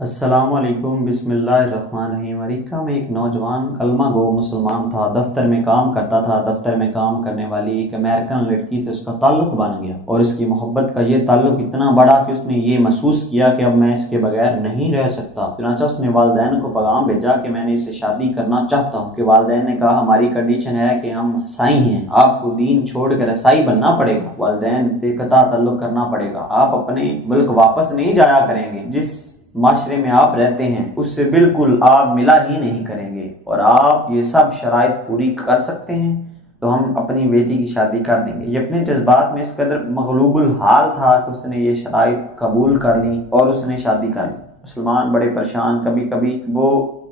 السلام علیکم، بسم اللہ الرحمن الرحیم۔ امریکہ میں ایک نوجوان کلمہ گو مسلمان تھا، دفتر میں کام کرتا تھا۔ دفتر میں کام کرنے والی ایک امریکن لڑکی سے اس کا تعلق بن گیا اور اس کی محبت کا یہ تعلق اتنا بڑا کہ اس نے یہ محسوس کیا کہ اب میں اس کے بغیر نہیں رہ سکتا۔ چنانچہ اس نے والدین کو پیغام بھیجا کہ میں نے اسے شادی کرنا چاہتا ہوں، کہ والدین نے کہا ہماری کنڈیشن ہے کہ ہم عیسائی ہیں، آپ کو دین چھوڑ کر عیسائی بننا پڑے گا، والدین سے قطع تعلق کرنا پڑے گا، آپ اپنے ملک واپس نہیں جایا کریں گے، جس معاشرے میں آپ رہتے ہیں اس سے بالکل آپ ملا ہی نہیں کریں گے، اور آپ یہ سب شرائط پوری کر سکتے ہیں تو ہم اپنی بیٹی کی شادی کر دیں گے۔ یہ اپنے جذبات میں اس قدر مغلوب الحال تھا کہ اس نے یہ شرائط قبول کر لی اور اس نے شادی کر لی۔ مسلمان بڑے پریشان، کبھی کبھی وہ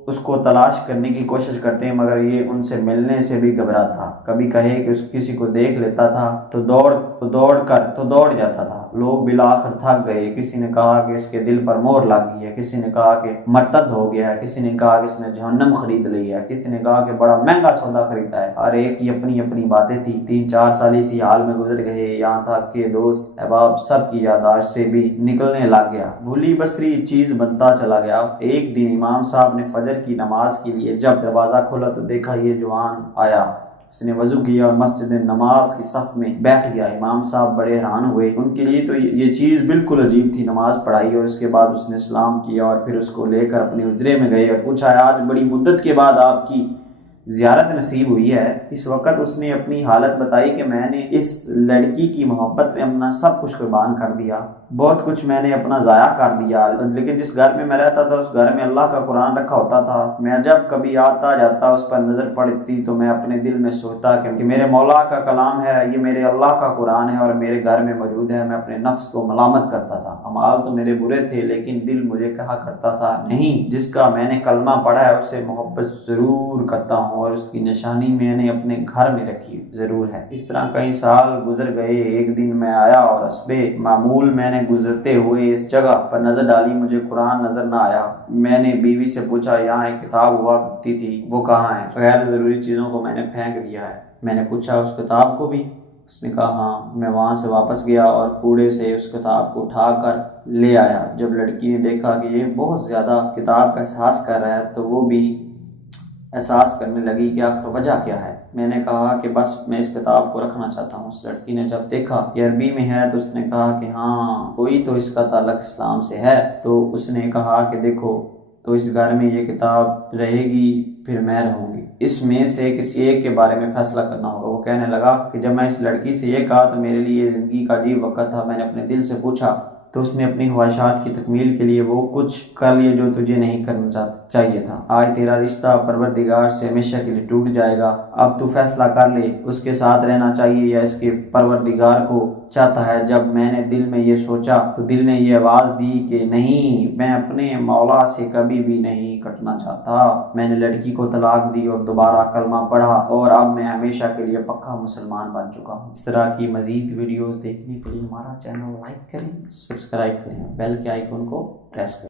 اس کو تلاش کرنے کی کوشش کرتے ہیں مگر یہ ان سے ملنے سے بھی گھبراتا، کبھی کہے کہ اس کسی کو دیکھ لیتا تھا تو دوڑ جاتا تھا۔ لوگ بالآخر تھک گئے، کسی نے کہا کہ اس کے دل پر مہر لگ گئی ہے، کسی نے کہا کہ مرتد ہو گیا ہے، کسی نے کہا کہ اس نے جہنم خرید لی ہے، کسی نے کہا کہ بڑا مہنگا سودا خریدا ہے۔ ہر ایک کی اپنی اپنی باتیں تھی۔ 3-4 سال اسی حال میں گزر گئے، یہاں تک کہ دوست احباب سب کی یادداشت سے بھی نکلنے لگ گیا، بھولی بسری چیز بنتا چلا گیا۔ ایک دن امام صاحب نے فجر کی نماز کے لیے جب دروازہ کھولا تو دیکھا یہ جوان آیا۔ اس نے وضو کیا اور مسجد نماز کی صف میں بیٹھ گیا۔ امام صاحب بڑے حیران ہوئے، ان کے لیے تو یہ چیز بالکل عجیب تھی۔ نماز پڑھائی اور اس کے بعد اس نے سلام کیا اور پھر اس کو لے کر اپنے حجرے میں گئے اور پوچھا آج بڑی مدت کے بعد آپ کی زیارت نصیب ہوئی ہے۔ اس وقت اس نے اپنی حالت بتائی کہ میں نے اس لڑکی کی محبت میں اپنا سب کچھ قربان کر دیا، بہت کچھ میں نے اپنا ضائع کر دیا، لیکن جس گھر میں میں رہتا تھا اس گھر میں اللہ کا قرآن رکھا ہوتا تھا۔ میں جب کبھی آتا جاتا اس پر نظر پڑتی تو میں اپنے دل میں سوچتا کہ میرے مولا کا کلام ہے، یہ میرے اللہ کا قرآن ہے اور میرے گھر میں موجود ہے۔ میں اپنے نفس کو ملامت کرتا تھا، اعمال تو میرے برے تھے لیکن دل مجھے کہا کرتا تھا نہیں، جس کا میں نے کلمہ پڑھا ہے اسے محبت ضرور کرتا ہوں اور اس کی نشانی میں نے اپنے گھر میں رکھی ضرور ہے۔ اس طرح کئی سال گزر گئے۔ ایک دن میں آیا اور حسب معمول میں نے گزرتے ہوئے اس جگہ پر نظر ڈالی، مجھے قرآن نظر نہ آیا۔ میں نے بیوی سے پوچھا یہاں ایک کتاب ہوا کرتی تھی، وہ کہاں ہے؟ غیر ضروری چیزوں کو میں نے پھینک دیا ہے۔ میں نے پوچھا اس کتاب کو بھی؟ اس نے کہا ہاں۔ میں وہاں سے واپس گیا اور کوڑے سے اس کتاب کو اٹھا کر لے آیا۔ جب لڑکی نے دیکھا کہ یہ بہت زیادہ کتاب کا احساس کر رہا ہے تو وہ بھی احساس کرنے لگی کہ آخر وجہ کیا ہے۔ میں نے کہا کہ بس میں اس کتاب کو رکھنا چاہتا ہوں۔ اس لڑکی نے جب دیکھا کہ عربی میں ہے تو اس نے کہا کہ ہاں کوئی تو اس کا تعلق اسلام سے ہے۔ تو اس نے کہا کہ دیکھو تو اس گھر میں یہ کتاب رہے گی پھر میں رہوں گی، اس میں سے کسی ایک کے بارے میں فیصلہ کرنا ہوگا۔ وہ کہنے لگا کہ جب میں اس لڑکی سے یہ کہا تو میرے لیے زندگی کا عجیب وقت تھا۔ میں نے اپنے دل سے پوچھا تو اس نے اپنی خواہشات کی تکمیل کے لیے وہ کچھ کر لیا جو تجھے نہیں کرنا چاہیے تھا۔ آج تیرا رشتہ پروردگار سے ہمیشہ کے لیے ٹوٹ جائے گا، اب تو فیصلہ کر لے اس کے ساتھ رہنا چاہیے یا اس کے پروردگار کو چاہتا ہے۔ جب میں نے دل میں یہ سوچا تو دل نے یہ آواز دی کہ نہیں، میں اپنے مولا سے کبھی بھی نہیں کٹنا چاہتا۔ میں نے لڑکی کو طلاق دی اور دوبارہ کلمہ پڑھا اور اب میں ہمیشہ کے لیے پکا مسلمان بن چکا ہوں۔ اس طرح کی مزید ویڈیوز دیکھنے کے لیے ہمارا چینل لائک کریں، سبسکرائب کریں، بیل کے آئیکن کو پریس کریں۔